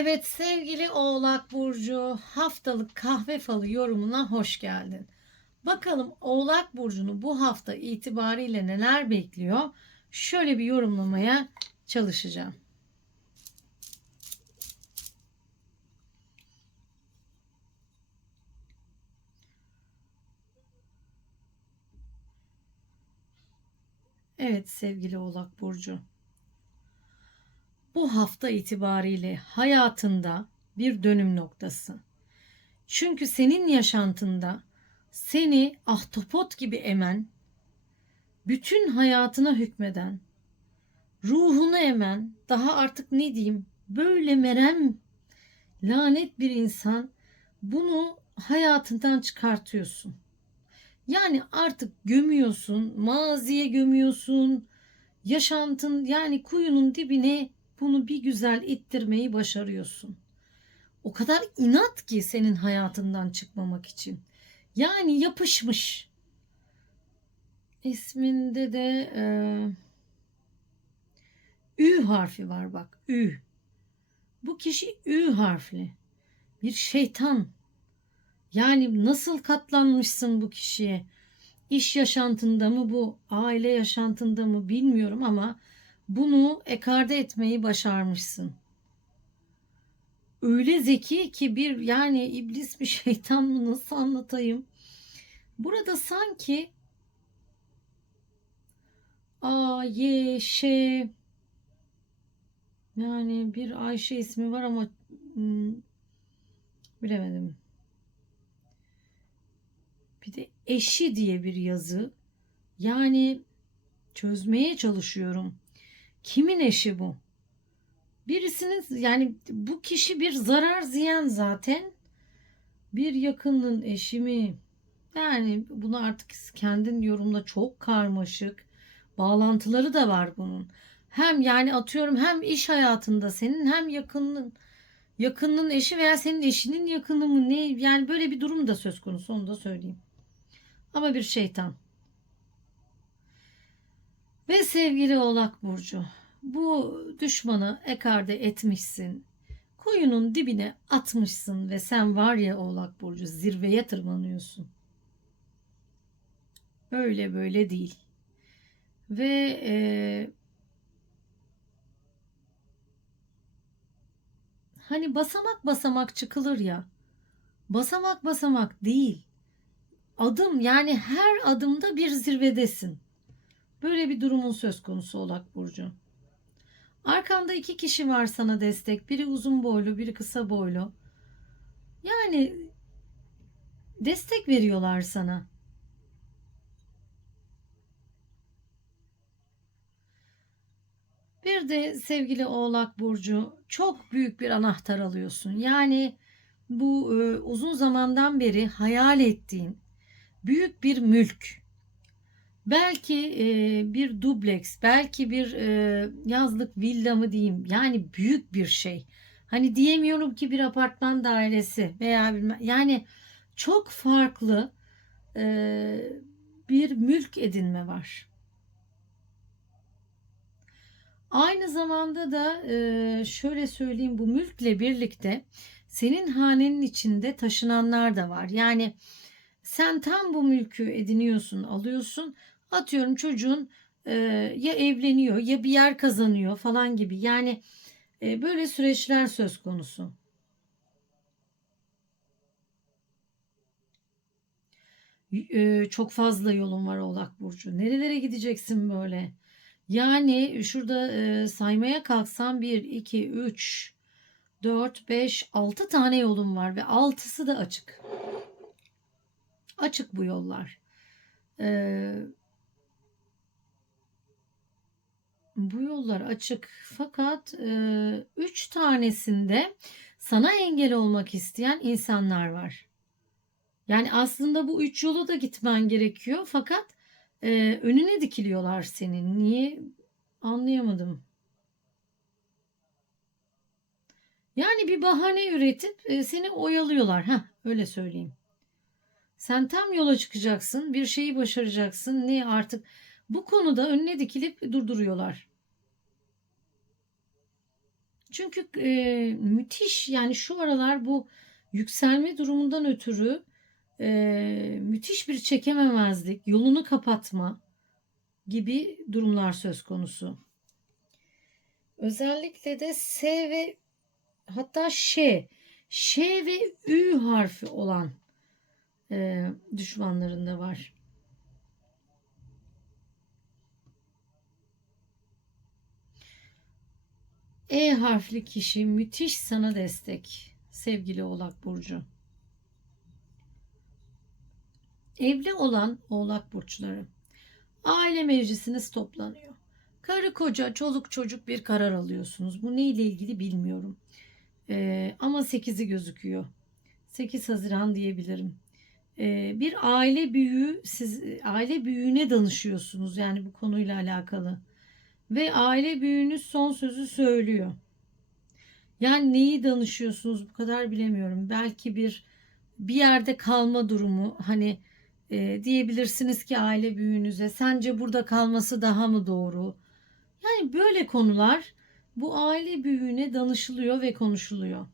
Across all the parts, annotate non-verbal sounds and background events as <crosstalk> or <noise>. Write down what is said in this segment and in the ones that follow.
Evet sevgili Oğlak Burcu haftalık kahve falı yorumuna hoş geldin. Bakalım Oğlak Burcu'nu bu hafta itibariyle neler bekliyor? Şöyle bir yorumlamaya çalışacağım. Evet sevgili Oğlak Burcu bu hafta itibariyle hayatında bir dönüm noktası. Çünkü senin yaşantında seni ahtapot gibi emen, bütün hayatına hükmeden, ruhunu emen, daha artık ne diyeyim, böyle merem, lanet bir insan bunu hayatından çıkartıyorsun. Yani artık gömüyorsun, maziye gömüyorsun, yaşantın yani kuyunun dibine bunu bir güzel ittirmeyi başarıyorsun. O kadar inat ki senin hayatından çıkmamak için. Yani yapışmış. İsminde de e, Ü harfi var bak. Ü. Bu kişi Ü harfli. Bir şeytan. Yani nasıl katlanmışsın bu kişiye? İş yaşantında mı bu, aile yaşantında mı bilmiyorum ama bunu ekarte etmeyi başarmışsın. Öyle zeki ki bir yani iblis bir <laughs> şeytan mı nasıl anlatayım? Burada sanki A, Y, Ş yani bir Ayşe ismi var ama hmm, bilemedim. Bir de eşi diye bir yazı. Yani çözmeye çalışıyorum. Kimin eşi bu? Birisinin yani bu kişi bir zarar ziyan zaten. Bir yakının eşi mi? Yani bunu artık kendin yorumla çok karmaşık. Bağlantıları da var bunun. Hem yani atıyorum hem iş hayatında senin hem yakının yakının eşi veya senin eşinin yakını mı ne yani böyle bir durum da söz konusu onu da söyleyeyim. Ama bir şeytan. Ve sevgili Oğlak Burcu, bu düşmanı ekarte etmişsin. Koyunun dibine atmışsın ve sen var ya Oğlak Burcu zirveye tırmanıyorsun. Öyle böyle değil. Ve e, hani basamak basamak çıkılır ya. Basamak basamak değil. Adım yani her adımda bir zirvedesin. Böyle bir durumun söz konusu Oğlak Burcu. Arkanda iki kişi var sana destek. Biri uzun boylu, biri kısa boylu. Yani destek veriyorlar sana. Bir de sevgili Oğlak Burcu çok büyük bir anahtar alıyorsun. Yani bu e, uzun zamandan beri hayal ettiğin büyük bir mülk Belki e, bir dubleks, belki bir e, yazlık villa mı diyeyim. Yani büyük bir şey. Hani diyemiyorum ki bir apartman dairesi veya bilmem, yani çok farklı e, bir mülk edinme var. Aynı zamanda da e, şöyle söyleyeyim bu mülkle birlikte senin hanenin içinde taşınanlar da var. Yani sen tam bu mülkü ediniyorsun, alıyorsun Atıyorum çocuğun e, ya evleniyor ya bir yer kazanıyor falan gibi. Yani e, böyle süreçler söz konusu. E, çok fazla yolun var Oğlak Burcu. Nerelere gideceksin böyle? Yani şurada e, saymaya kalksam 1, 2, 3, 4, 5, 6 tane yolum var ve altısı da açık. Açık bu yollar. Ee, bu yollar açık fakat e, üç tanesinde sana engel olmak isteyen insanlar var. Yani aslında bu üç yolu da gitmen gerekiyor fakat e, önüne dikiliyorlar senin. Niye anlayamadım. Yani bir bahane üretip e, seni oyalıyorlar. Ha öyle söyleyeyim. Sen tam yola çıkacaksın, bir şeyi başaracaksın. Ne artık bu konuda önüne dikilip durduruyorlar. Çünkü e, müthiş yani şu aralar bu yükselme durumundan ötürü e, müthiş bir çekememezlik, yolunu kapatma gibi durumlar söz konusu. Özellikle de S ve hatta Ş, Ş ve Ü harfi olan e, düşmanlarında var. E harfli kişi müthiş sana destek sevgili Oğlak Burcu. Evli olan Oğlak Burçları. Aile meclisiniz toplanıyor. Karı koca, çoluk çocuk bir karar alıyorsunuz. Bu neyle ilgili bilmiyorum. Ee, ama 8'i gözüküyor. 8 Haziran diyebilirim. Bir aile büyüğü, siz aile büyüğüne danışıyorsunuz yani bu konuyla alakalı. Ve aile büyüğünüz son sözü söylüyor. Yani neyi danışıyorsunuz bu kadar bilemiyorum. Belki bir bir yerde kalma durumu hani e, diyebilirsiniz ki aile büyüğünüze sence burada kalması daha mı doğru? Yani böyle konular bu aile büyüğüne danışılıyor ve konuşuluyor.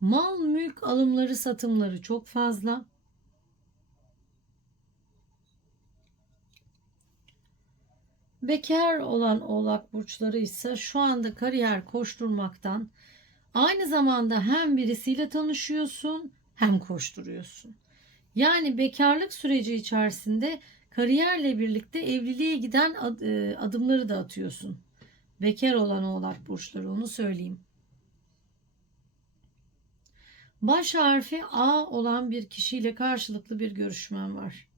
Mal mülk alımları satımları çok fazla. Bekar olan oğlak burçları ise şu anda kariyer koşturmaktan aynı zamanda hem birisiyle tanışıyorsun hem koşturuyorsun. Yani bekarlık süreci içerisinde kariyerle birlikte evliliğe giden e, adımları da atıyorsun. Bekar olan oğlak burçları onu söyleyeyim. Baş harfi A olan bir kişiyle karşılıklı bir görüşmen var.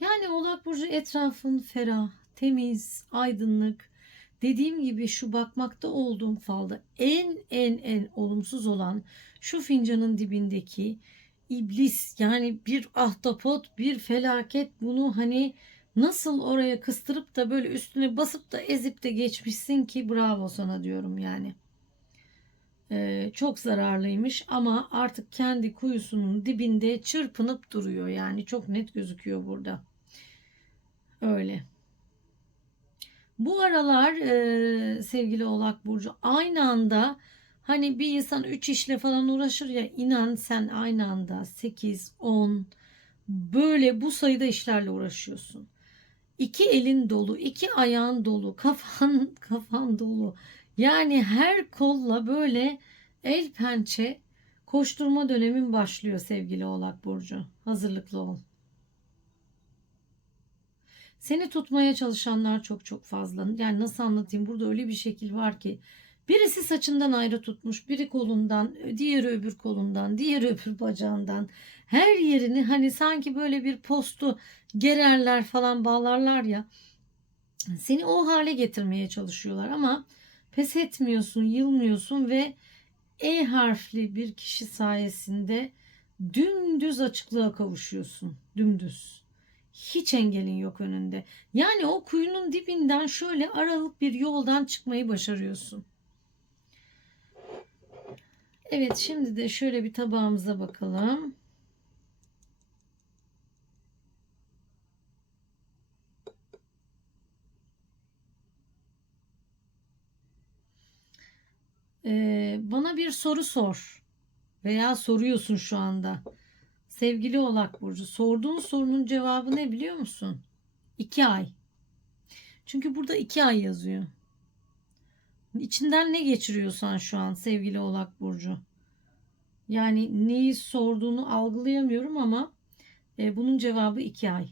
Yani Oğlak Burcu etrafın ferah, temiz, aydınlık. Dediğim gibi şu bakmakta olduğum falda en en en olumsuz olan şu fincanın dibindeki iblis yani bir ahtapot bir felaket bunu hani nasıl oraya kıstırıp da böyle üstüne basıp da ezip de geçmişsin ki bravo sana diyorum yani. Ee, çok zararlıymış ama artık kendi kuyusunun dibinde çırpınıp duruyor yani çok net gözüküyor burada. Öyle. Bu aralar e, sevgili Oğlak Burcu aynı anda hani bir insan 3 işle falan uğraşır ya inan sen aynı anda 8, 10 böyle bu sayıda işlerle uğraşıyorsun. İki elin dolu, iki ayağın dolu, kafan <laughs> kafan dolu. Yani her kolla böyle el pençe koşturma dönemin başlıyor sevgili Oğlak Burcu. Hazırlıklı ol. Seni tutmaya çalışanlar çok çok fazla. Yani nasıl anlatayım? Burada öyle bir şekil var ki birisi saçından ayrı tutmuş, biri kolundan, diğeri öbür kolundan, diğeri öbür bacağından. Her yerini hani sanki böyle bir postu gererler falan bağlarlar ya. Seni o hale getirmeye çalışıyorlar ama pes etmiyorsun, yılmıyorsun ve E harfli bir kişi sayesinde dümdüz açıklığa kavuşuyorsun. Dümdüz. Hiç engelin yok önünde. Yani o kuyunun dibinden şöyle aralık bir yoldan çıkmayı başarıyorsun. Evet şimdi de şöyle bir tabağımıza bakalım. Ee, bana bir soru sor veya soruyorsun şu anda. Sevgili Oğlak Burcu sorduğun sorunun cevabı ne biliyor musun? İki ay. Çünkü burada iki ay yazıyor. İçinden ne geçiriyorsan şu an sevgili Oğlak Burcu. Yani neyi sorduğunu algılayamıyorum ama e, bunun cevabı iki ay.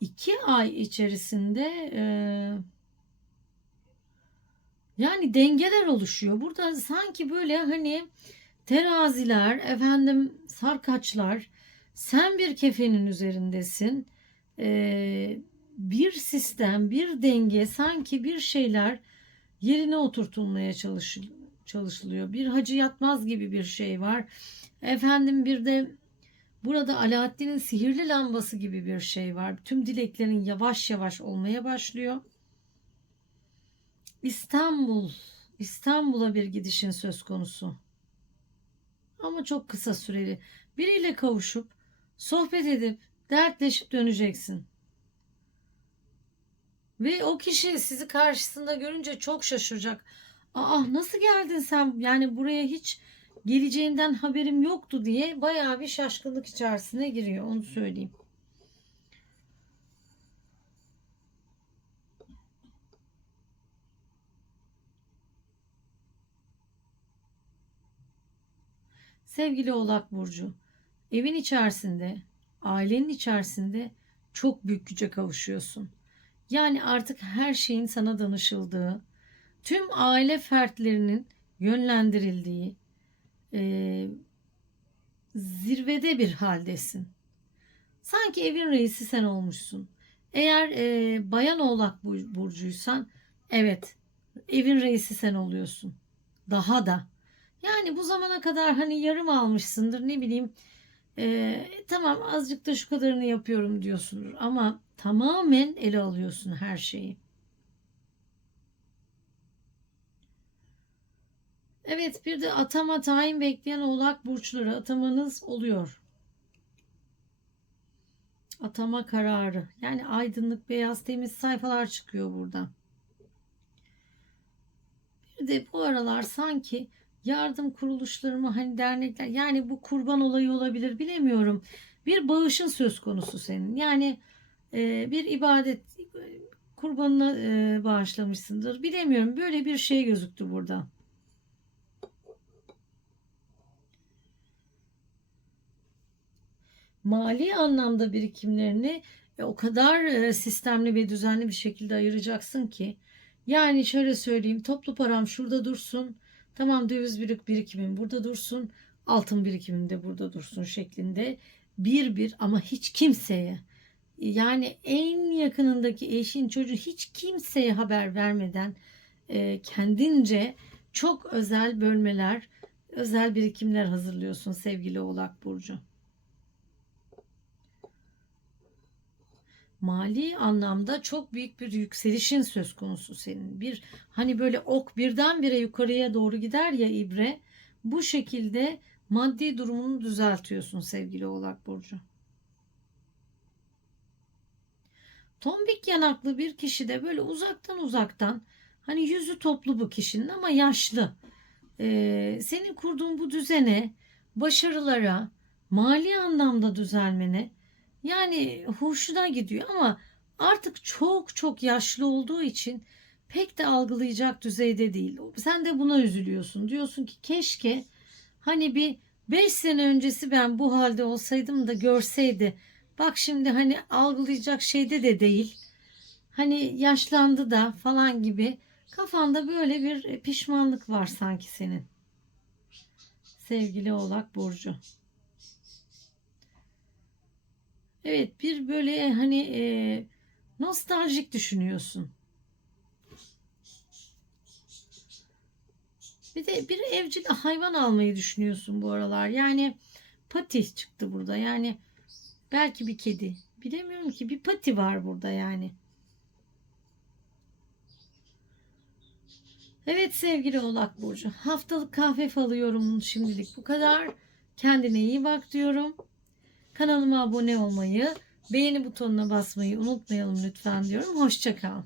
İki ay içerisinde e, yani dengeler oluşuyor. Burada sanki böyle hani teraziler, efendim sarkaçlar, sen bir kefenin üzerindesin. Bir sistem, bir denge, sanki bir şeyler yerine oturtulmaya çalış, çalışılıyor. Bir hacı yatmaz gibi bir şey var. Efendim bir de burada Alaaddin'in sihirli lambası gibi bir şey var. Tüm dileklerin yavaş yavaş olmaya başlıyor. İstanbul, İstanbul'a bir gidişin söz konusu. Ama çok kısa süreli. biriyle kavuşup sohbet edip dertleşip döneceksin. Ve o kişi sizi karşısında görünce çok şaşıracak. Aa nasıl geldin sen? Yani buraya hiç geleceğinden haberim yoktu diye bayağı bir şaşkınlık içerisine giriyor. Onu söyleyeyim. Sevgili Oğlak Burcu, evin içerisinde, ailenin içerisinde çok büyük güce kavuşuyorsun. Yani artık her şeyin sana danışıldığı, tüm aile fertlerinin yönlendirildiği, e, zirvede bir haldesin. Sanki evin reisi sen olmuşsun. Eğer e, bayan oğlak bur- burcuysan, evet evin reisi sen oluyorsun. Daha da. Yani bu zamana kadar hani yarım almışsındır ne bileyim. E, tamam azıcık da şu kadarını yapıyorum diyorsundur ama tamamen ele alıyorsun her şeyi. Evet bir de atama tayin bekleyen oğlak burçları atamanız oluyor. Atama kararı. Yani aydınlık, beyaz, temiz sayfalar çıkıyor burada. Bir de bu aralar sanki yardım kuruluşları mı hani dernekler yani bu kurban olayı olabilir bilemiyorum. Bir bağışın söz konusu senin. Yani e, bir ibadet kurbanına e, bağışlamışsındır. Bilemiyorum. Böyle bir şey gözüktü burada. mali anlamda birikimlerini e, o kadar e, sistemli ve düzenli bir şekilde ayıracaksın ki yani şöyle söyleyeyim toplu param şurada dursun tamam döviz birik birikimim burada dursun altın birikimim de burada dursun şeklinde bir bir ama hiç kimseye yani en yakınındaki eşin çocuğu hiç kimseye haber vermeden e, kendince çok özel bölmeler özel birikimler hazırlıyorsun sevgili Oğlak Burcu. Mali anlamda çok büyük bir yükselişin söz konusu senin. Bir hani böyle ok birdenbire yukarıya doğru gider ya ibre. Bu şekilde maddi durumunu düzeltiyorsun sevgili Oğlak Burcu. Tombik yanaklı bir kişi de böyle uzaktan uzaktan hani yüzü toplu bu kişinin ama yaşlı. Ee, senin kurduğun bu düzene, başarılara, mali anlamda düzelmene yani hoşuna gidiyor ama artık çok çok yaşlı olduğu için pek de algılayacak düzeyde değil. Sen de buna üzülüyorsun. Diyorsun ki keşke hani bir 5 sene öncesi ben bu halde olsaydım da görseydi. Bak şimdi hani algılayacak şeyde de değil. Hani yaşlandı da falan gibi kafanda böyle bir pişmanlık var sanki senin. Sevgili Oğlak Burcu. Evet bir böyle hani e, nostaljik düşünüyorsun. Bir de bir evcil hayvan almayı düşünüyorsun bu aralar. Yani pati çıktı burada. Yani belki bir kedi. Bilemiyorum ki bir pati var burada yani. Evet sevgili Oğlak Burcu. Haftalık kahve falı yorumun şimdilik bu kadar. Kendine iyi bak diyorum. Kanalıma abone olmayı, beğeni butonuna basmayı unutmayalım lütfen diyorum. Hoşçakal.